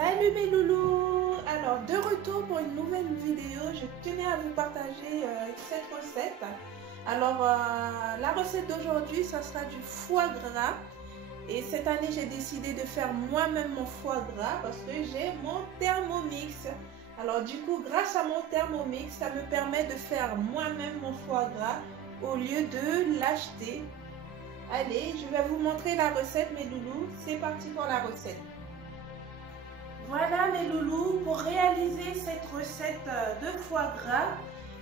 Salut mes loulous! Alors de retour pour une nouvelle vidéo, je tenais à vous partager cette recette. Alors la recette d'aujourd'hui, ça sera du foie gras. Et cette année, j'ai décidé de faire moi-même mon foie gras parce que j'ai mon Thermomix. Alors du coup, grâce à mon Thermomix, ça me permet de faire moi-même mon foie gras au lieu de l'acheter. Allez, je vais vous montrer la recette mes loulous. C'est parti pour la recette. Voilà mes loulous, pour réaliser cette recette de foie gras,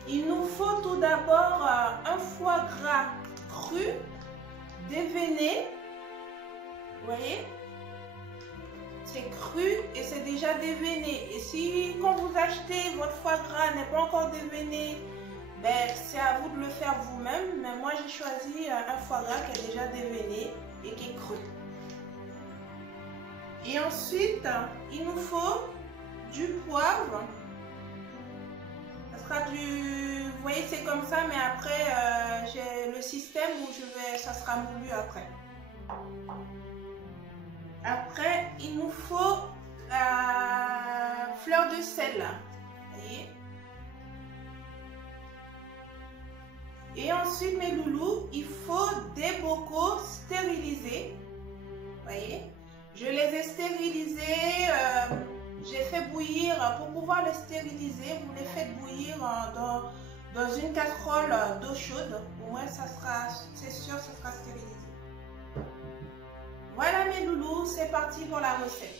il nous faut tout d'abord un foie gras cru, déveiné. Vous voyez, c'est cru et c'est déjà déveiné. Et si quand vous achetez votre foie gras n'est pas encore déveiné, ben, c'est à vous de le faire vous-même. Mais moi j'ai choisi un foie gras qui est déjà déveiné et qui est cru. Et ensuite, il nous faut du poivre. Ça sera du... Vous voyez, c'est comme ça, mais après, j'ai le système où ça sera moulu après. Après, il nous faut fleur de sel. Vous voyez. Et ensuite, mes loulous, il faut des bocaux stérilisés. Vous voyez. Je les ai stérilisés, j'ai fait bouillir, pour pouvoir les stériliser, vous les faites bouillir dans une casserole d'eau chaude. Au moins, ça sera, c'est sûr, ça sera stérilisé. Voilà mes loulous, c'est parti pour la recette.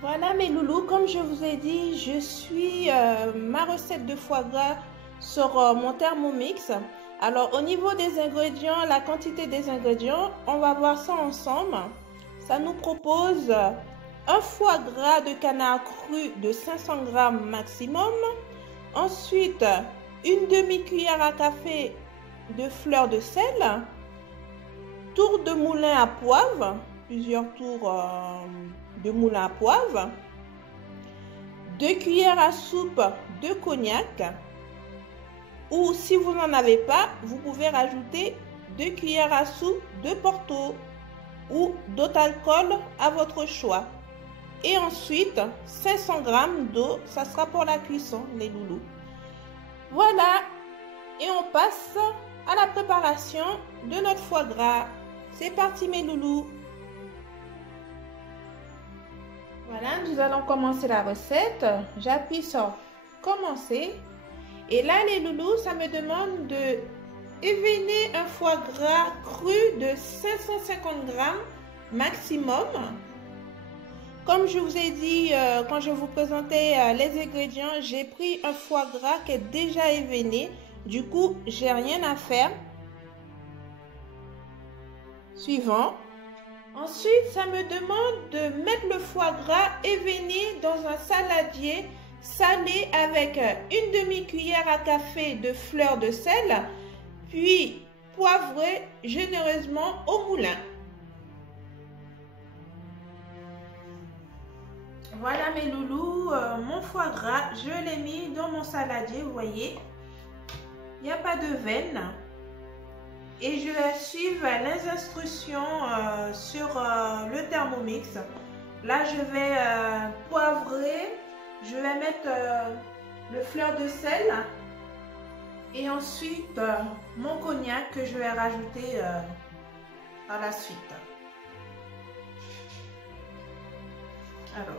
Voilà mes loulous, comme je vous ai dit, je suis ma recette de foie gras sur mon Thermomix. Alors, au niveau des ingrédients, la quantité des ingrédients, on va voir ça ensemble. Ça nous propose un foie gras de canard cru de 500 g maximum. Ensuite, une demi-cuillère à café de fleur de sel. Tour de moulin à poivre. Plusieurs tours de moulin à poivre. 2 cuillères à soupe de cognac. Ou si vous n'en avez pas, vous pouvez rajouter 2 cuillères à soupe de Porto ou d'autres alcool à votre choix. Et ensuite 500 g d'eau, ça sera pour la cuisson les loulous. Voilà, et on passe à la préparation de notre foie gras. C'est parti mes loulous. Voilà, nous allons commencer la recette. J'appuie sur commencer et là les loulous, ça me demande de éveiner un foie gras cru de 550 g maximum. Comme je vous ai dit quand je vous présentais les ingrédients, j'ai pris un foie gras qui est déjà éveiné. Du coup, j'ai rien à faire. Suivant. Ensuite, ça me demande de mettre le foie gras éveiné dans un saladier salé avec une demi-cuillère à café de fleur de sel. Puis poivrer généreusement au moulin. Voilà mes loulous, mon foie gras, je l'ai mis dans mon saladier, vous voyez. Il n'y a pas de veine. Et je vais suivre les instructions sur le Thermomix. Là, je vais poivrer, je vais mettre le fleur de sel. Et ensuite, mon cognac que je vais rajouter par la suite. Alors.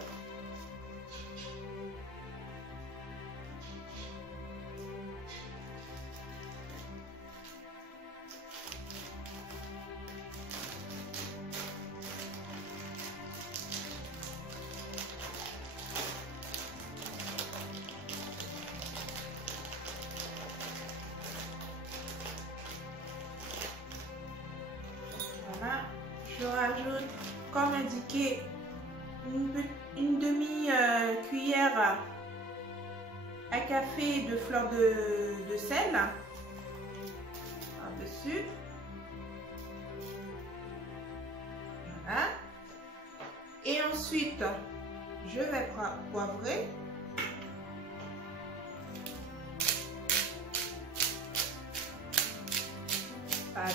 Voilà, je rajoute, comme indiqué, une demi-cuillère à café de fleur de sel par-dessus. Voilà. Et ensuite, je vais poivrer.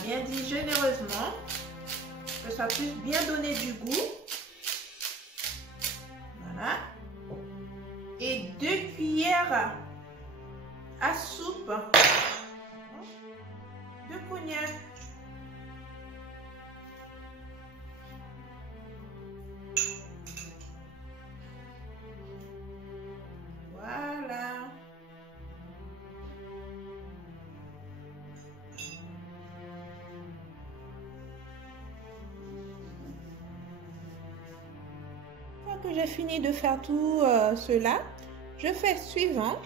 Bien dit généreusement. Que ça puisse bien donner du goût. Voilà. cuillères à soupe de cognac. Voilà. Une fois que j'ai fini de faire tout cela, je fais suivant.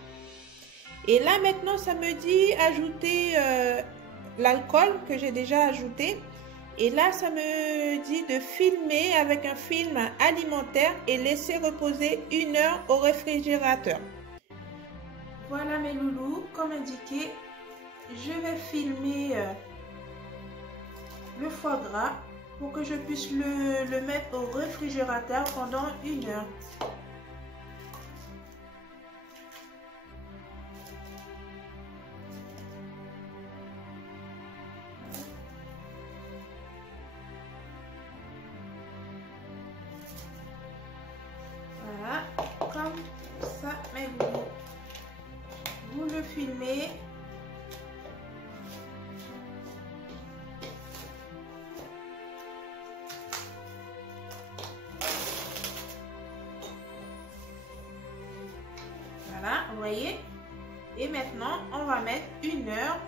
Et là maintenant ça me dit ajouter l'alcool que j'ai déjà ajouté. Et là ça me dit de filmer avec un film alimentaire et laisser reposer 1 heure au réfrigérateur. Voilà mes loulous, comme indiqué, je vais filmer le foie gras pour que je puisse le mettre au réfrigérateur pendant 1 heure. Voilà, comme ça, mes loulous. Vous le filmez. Voilà, vous voyez. Et maintenant, on va mettre 1 heure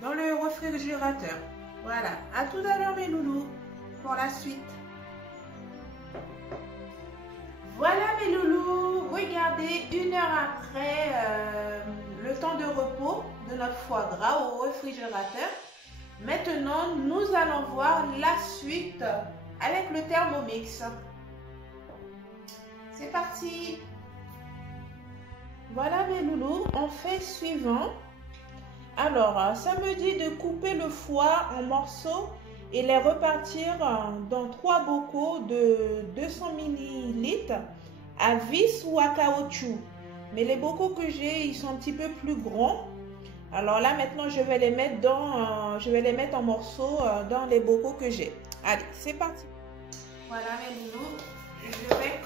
dans le réfrigérateur. Voilà, à tout à l'heure mes loulous pour la suite. Voilà mes loulous, regardez 1 heure après le temps de repos de notre foie gras au réfrigérateur. Maintenant, nous allons voir la suite avec le Thermomix. C'est parti. Voilà mes loulous, on fait suivant. Alors, ça me dit de couper le foie en morceaux et les repartir dans 3 bocaux de 200 ml à vis ou à caoutchouc. Mais les bocaux que j'ai, ils sont un petit peu plus grands. Alors là, maintenant, je vais les mettre en morceaux dans les bocaux que j'ai. Allez, c'est parti. Voilà mes loulous, je vais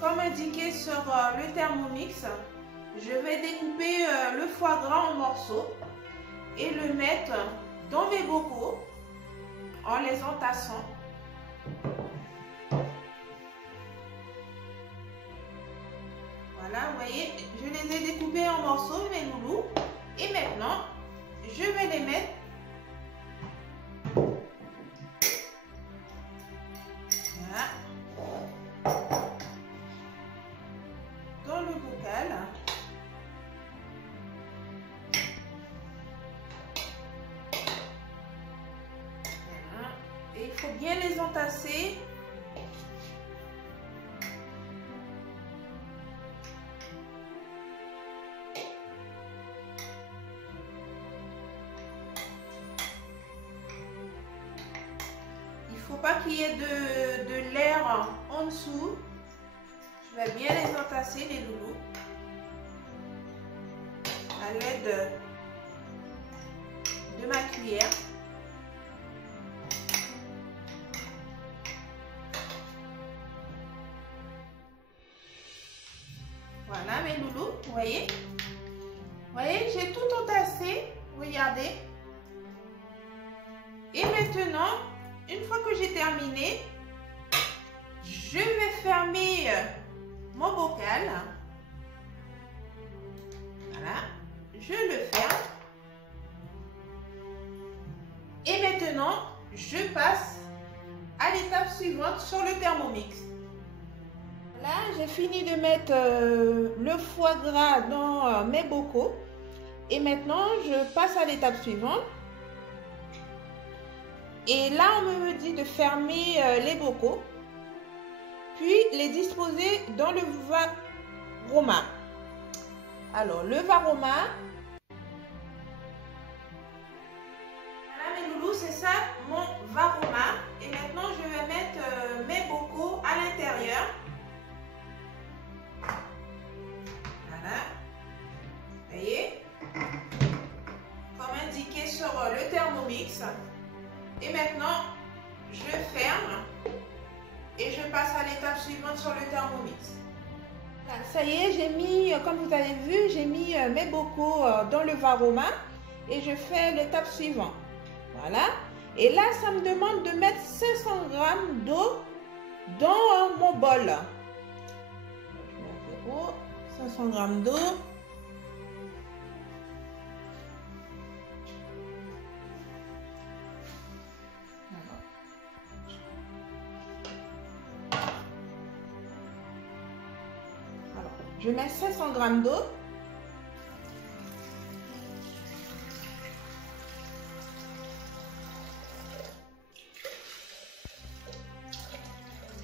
comme indiqué sur le Thermomix, je vais découper le foie gras en morceaux et le mettre dans mes bocaux en les entassant. Voilà, vous voyez, je les ai découpés en morceaux, mes loulous. Et maintenant, je vais les mettre voilà, dans le bocal. Voilà. Et il faut bien les entasser. Il ne faut pas qu'il y ait de l'air en dessous. Je vais bien les entasser, les loulous, à l'aide de ma cuillère. Voilà mes loulous, vous voyez? Vous voyez, j'ai tout entassé, regardez. Et maintenant, une fois que j'ai terminé, je vais fermer mon bocal. Voilà, je le ferme. Et maintenant, je passe à l'étape suivante sur le Thermomix. Là, j'ai fini de mettre le foie gras dans mes bocaux. Et maintenant, je passe à l'étape suivante. Et là, on me dit de fermer les bocaux, puis les disposer dans le varoma. Alors, le varoma, voilà mes loulous, c'est ça mon varoma. Et maintenant, je vais mettre mes bocaux à l'intérieur. Voilà, vous voyez, comme indiqué sur le Thermomix. Et maintenant, je ferme et je passe à l'étape suivante sur le Thermomix. Voilà, ça y est, j'ai mis, comme vous avez vu, j'ai mis mes bocaux dans le varoma et je fais l'étape suivante. Voilà. Et là, ça me demande de mettre 500 g d'eau dans mon bol. 500 g d'eau. Je mets 500 g d'eau.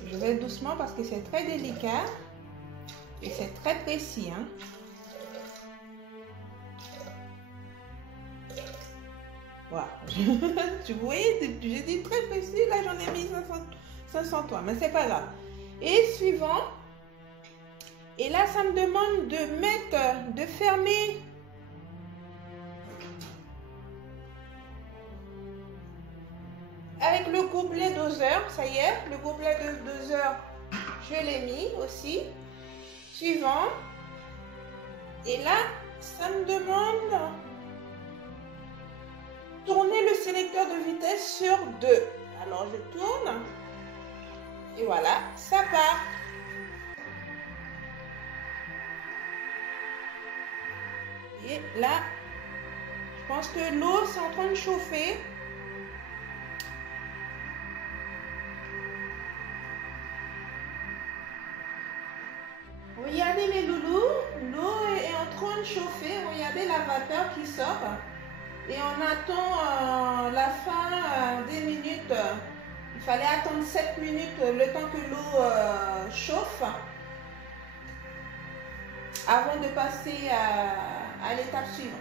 Je vais doucement parce que c'est très délicat et c'est très précis. Hein. Voilà. Tu vois, j'ai dit très précis. Là, j'en ai mis 503, mais c'est pas grave. Et suivant. Et là, ça me demande de fermer avec le gobelet doseur. Ça y est, le gobelet de doseur, je l'ai mis aussi. Suivant. Et là, ça me demande de tourner le sélecteur de vitesse sur 2. Alors, je tourne. Et voilà, ça part. Et là, je pense que l'eau, c'est en train de chauffer. Regardez mes loulous, l'eau est en train de chauffer. Regardez la vapeur qui sort. Et on attend la fin des minutes. Il fallait attendre 7 minutes le temps que l'eau chauffe avant de passer à l'étape suivante.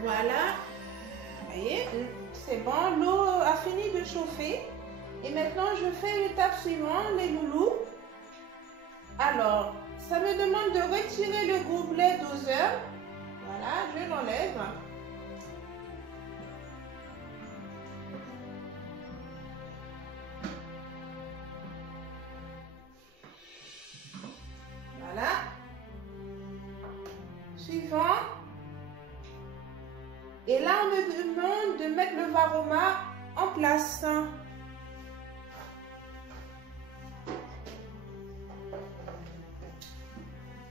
Voilà, vous voyez, c'est bon, l'eau a fini de chauffer. Et maintenant, je fais l'étape suivante, les loulous. Alors, ça me demande de retirer le gobelet doseur. Voilà, je l'enlève. Voilà. Suivant. Et là, on me demande de mettre le varoma en place.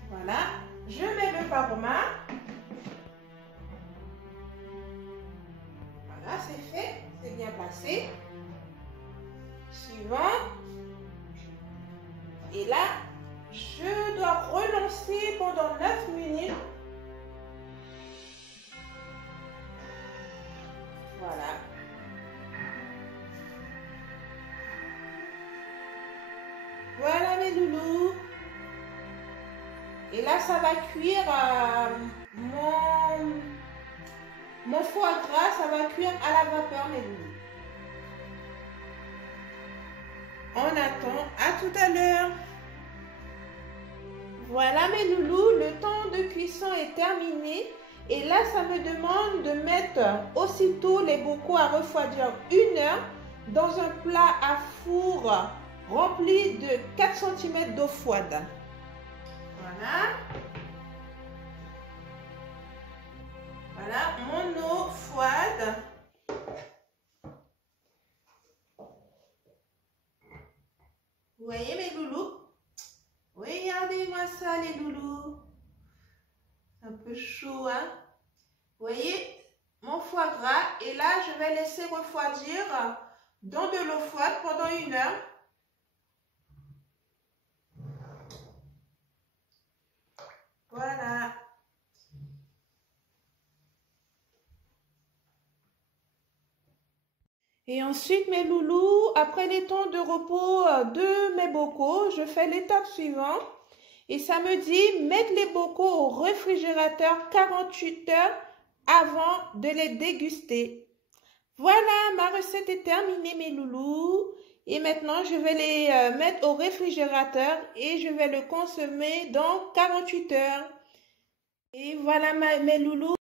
Voilà. Je mets le varoma. Voilà, c'est fait. C'est bien placé. Suivant. Et là, je dois relancer pendant 9 minutes. Voilà. Voilà mes loulous. Et là, ça va cuire mon foie gras, ça va cuire à la vapeur mes loulous. On attend, à tout à l'heure. Voilà mes loulous, le temps de cuisson est terminé. Et là, ça me demande de mettre aussitôt les bocaux à refroidir 1 heure dans un plat à four rempli de 4 cm d'eau froide. Voilà. Voilà mon eau froide. Vous voyez mes loulous? Regardez-moi ça les loulous. Un peu chaud, hein? Vous voyez mon foie gras. Et là, je vais laisser refroidir dans de l'eau froide pendant 1 heure. Voilà. Et ensuite, mes loulous, après les temps de repos de mes bocaux, je fais l'étape suivante. Et ça me dit mettre les bocaux au réfrigérateur 48 heures avant de les déguster. Voilà, ma recette est terminée, mes loulous. Et maintenant, je vais les mettre au réfrigérateur et je vais le consommer dans 48 heures. Et voilà mes loulous.